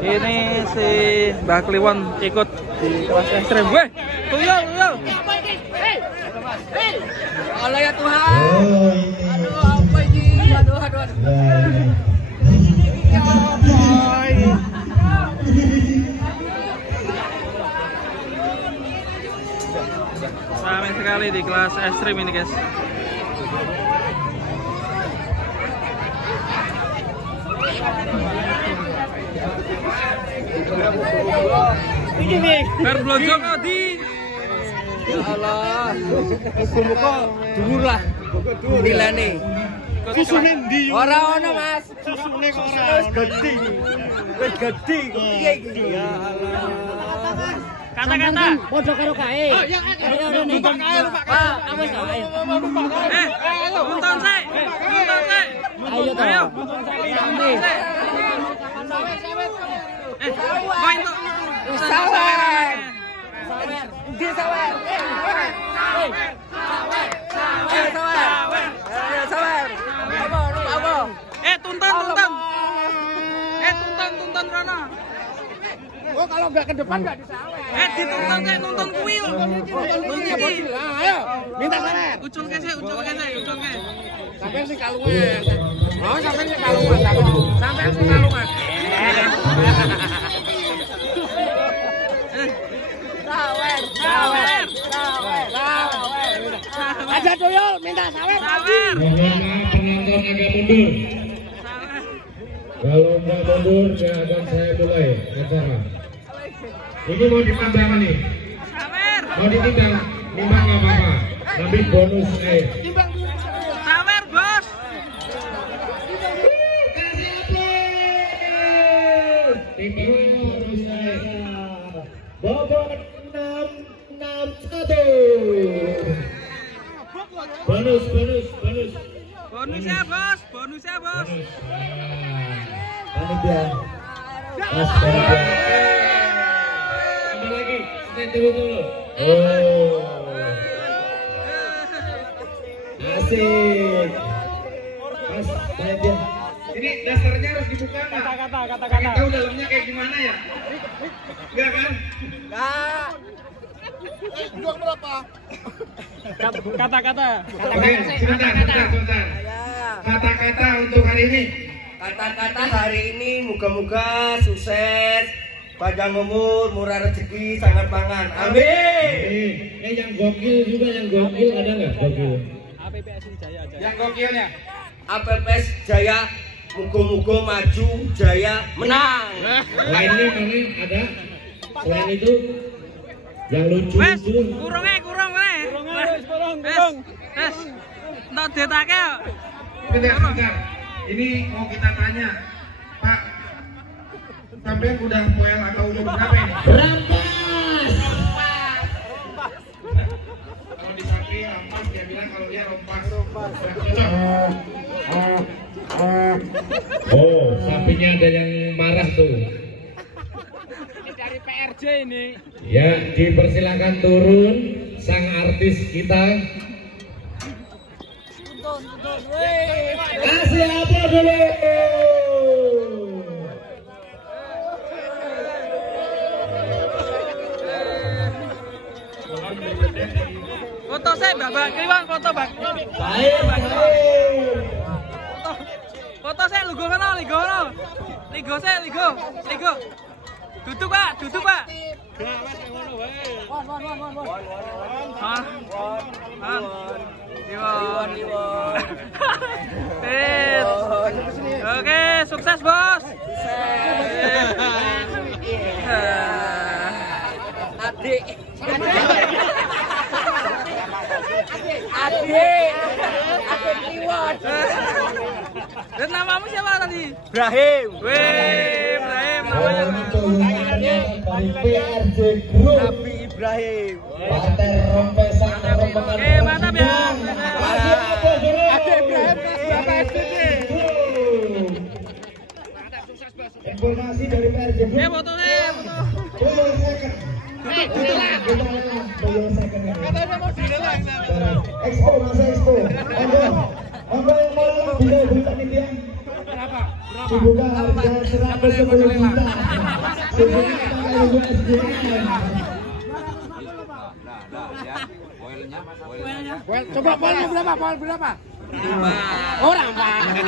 Ini si Mbak Kliwon ikut di kelas ekstrem. Weh, tuyul. Allah ya Tuhan. Aduh, apa ini? Aduh. Ya boy. Ramai sekali di kelas ekstrim ini, guys. Ini nih. Berblojong di. Ya Allah. Muka dhuwur lah. Nilane. Susune ndi? Ora ono, Mas. Susune kok ora. Wis gedhi kok piye iki? Ya Allah. Kata-kata. Padha karo kae. Oh, ya. Numpak kae. Ayo. Nonton sik. Ayo to. Ayo. Main tuh. Sawer. Ndi sawer? Sawer. Apa? Tuntun Rono. Oh, kalau enggak ke depan enggak disawer. Dituntun kayak nonton kuwi lho. Ayo, minta sawer. Ucul ke. Sampai sing kalungan. Oh, sampai sing kalungan. Sawer. Aja tuyul minta sawer lagi. Penonton agak mundur. Kalau nggak mundur, ya akan saya mulai acara. Ini mau ditambah apa nih? Sawer. Mau ditimbang? Timbang nggak apa-apa. Tapi bonus air. Sawer, Bos. Timbang bonus air. Bobot 661. Bonus. Bonusnya, Bos. Panitia. Mas panitia. Tambah lagi. Tunggu. Oh. Asik. Mas panitia. Ini dasarnya harus dibuka nggak? Kata-kata. Tahu dalamnya kayak gimana ya? Enggak kan? Enggak. Jual berapa? Kata-kata. Oke, sebentar. Kata-kata untuk hari ini. Kata-kata hari ini moga-moga sukses, panjang umur, murah rezeki, sangat pangan. Amin. Yang gokil ada nggak gokil? APPS Jaya. Yang gokilnya? APPS Jaya, moga-moga maju, Jaya menang. Lainnya mana ada? Selain itu yang lucu. Wes, kurang. Wes. Entar detake. Bentar. Ini mau kita tanya, Pak. Sampai udah poel atau umur berapa ini? Rampas. Kalau di sapi rampas, dia bilang kalau dia rompas. Oh, sapinya ada yang marah tuh. Ini dari PRJ ini. Ya, dipersilakan turun sang artis kita. Kasih apa dulu? Foto saya, Mbak Kliwon, foto, Mbak. Baik. Foto saya, ligo. Duduk, Pak. Oke, sukses, Bos. Adik Kliwon. Dan namamu siapa tadi? Ibrahim. Ibrahim namanya. Dari PRJ Group. Nabi Ibrahim. Pater rompesan rompekan. Oke, mantap ya. Adik Ibrahim berapa SPP? Informasi dari PRJ Group. Foto. Belum second. Katanya mau dilelang. Expo, masa expo. Monggo yang mau video berita nih dia. Berapa? dibuka harga 110 juta. Sebelum tanggal USDN. Coba poin berapa? Orang Pak.